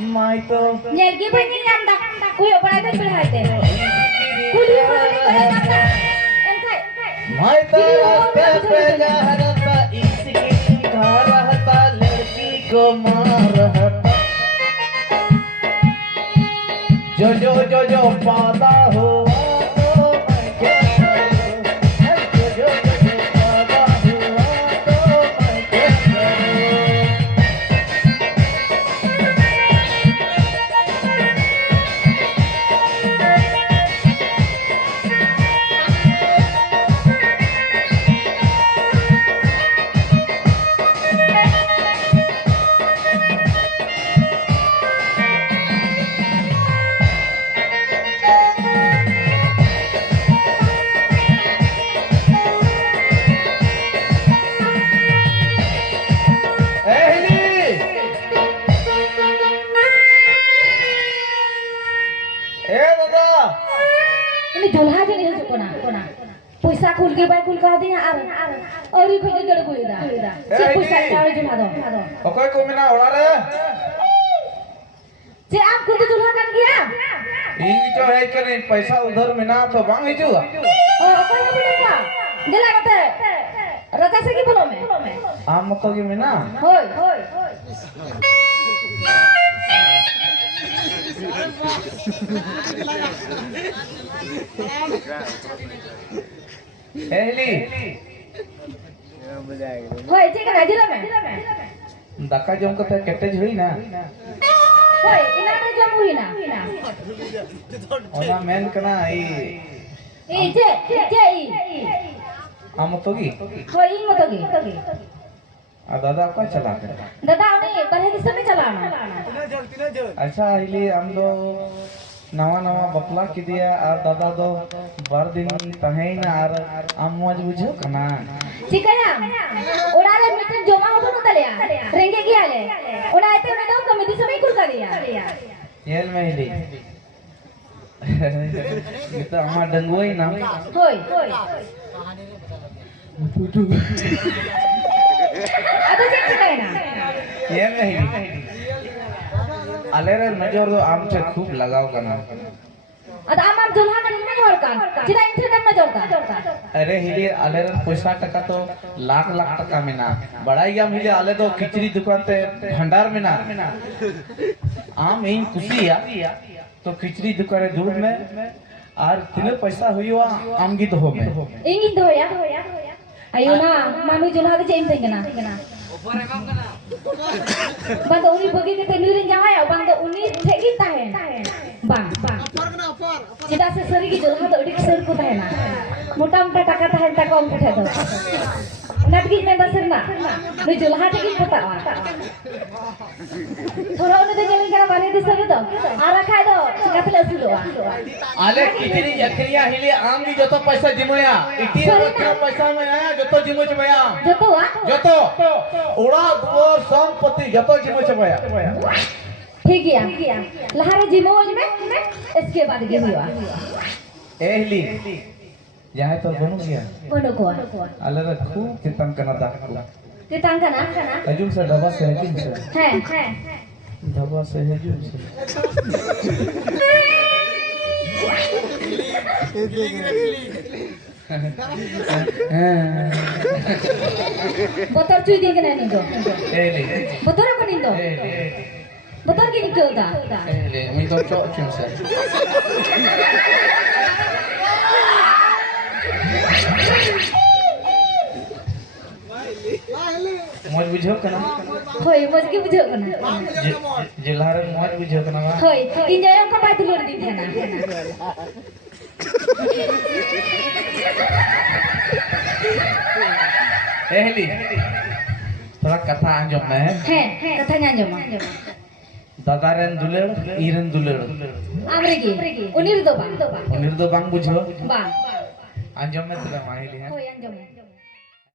माई तो nyergi bani nanda kuyo balai tu berhati kuli kuli nanda enkai माई तो रास्ते पे जा रहा इसकी खा रहा था लड़की को मार रहा था जो पादा हुआ तो मैं क्या करूं जो पादा हुआ तो मैं क्या ini Dulad ini hujung kona पैसा कुल के बाय कुल कह दिया और ही खोज गड़ कोई दा से पैसा कावे जुमा दो ओके को मिना ओड़ा रे जे आप खुद दुल्हा कन गया इन जो है कि नहीं पैसा उधर मिना तो बांग ही जुआ ओ कोई ना बोलेगा दिला मत रजा से की बोलो मैं आम मत की मिना होय एली होय जे का दिला मैं दाका जम कते केटेज हुई ना होय इना रे जम हुई ना ओना मेन कना ई जे आम तो की होय इन मत की आ दादा का चला के दादा ने बरहे दिस में चलाना अच्छा इली हम दो नवा नवा बपला की दिया और दादा दो बार दिन तहें ना और आम मौज बुझो कना चिकया ओडारे मीटर जमा होतो न तलिया रेंगे गया ले ओडा आते ने दो कमिटी समय कुल करिया येल में इली ये तो हमार डंगोई ना होय आता जे काय ना ये नहीं अलेरे नजर दो आम से खूब लगाव करना आता आम दुल्हा का नहीं जोड़ का चिदा इंटरनेट में जोड़ता अरे हिली अलेरे पैसा टका तो लाख टका में ना बढ़ाई गया हिली अले तो खिचड़ी दुकान ते भंडार में ना आम इन खुशी या तो खिचड़ी दुकान दूध में और तिने पैसा हुई वा आम की तो हो में इंगी तो या ayo na mami Dulad je inteng kena bang uni bagi kita nurin jangan ya bang uni thegi tahen bang kita seseri ki Dulad udik ser ku tahen motam taka tahen ta kom kuthe do nat ki menda serna ni Dulad ki pata थोड़ा उन्हें तो जल्दी करा बाने this सब तो आरा खाए दो चिकाते लसी दो आले कितनी यखरिया हिली आम की जो तो पैसा जिमोया इतनी क्या पैसा में आया जो तो जिमो चबया जो तो उड़ा दो संपत्ति जो तो जिमो चबया ठीक है लहारे जिमो में इसके बाद के हुआ एहली यहाँ तो बनो गया बनो को आले रखू कितन कना दाखू Titangkan ना हजूम से डबा से हजूम से है डबा से हजूम से बतर चुई दिन के नहीं दो बतर को नहीं दो बतर की निकल दा मैं तो चौक चुन से मौज बुझो कना होय मौज की बुझो कना जिल्हारे मौज बुझो कना होय इंजय का बात लोड दी थे ना एहली थोड़ा कथा आंजम में है कथा आंजम दादा रेन दुलेड़ ईरन दुलेड़ आमरेगी उनिर दो बांग बुझो बांग आंजम में तेरा माहिली है होय आंजम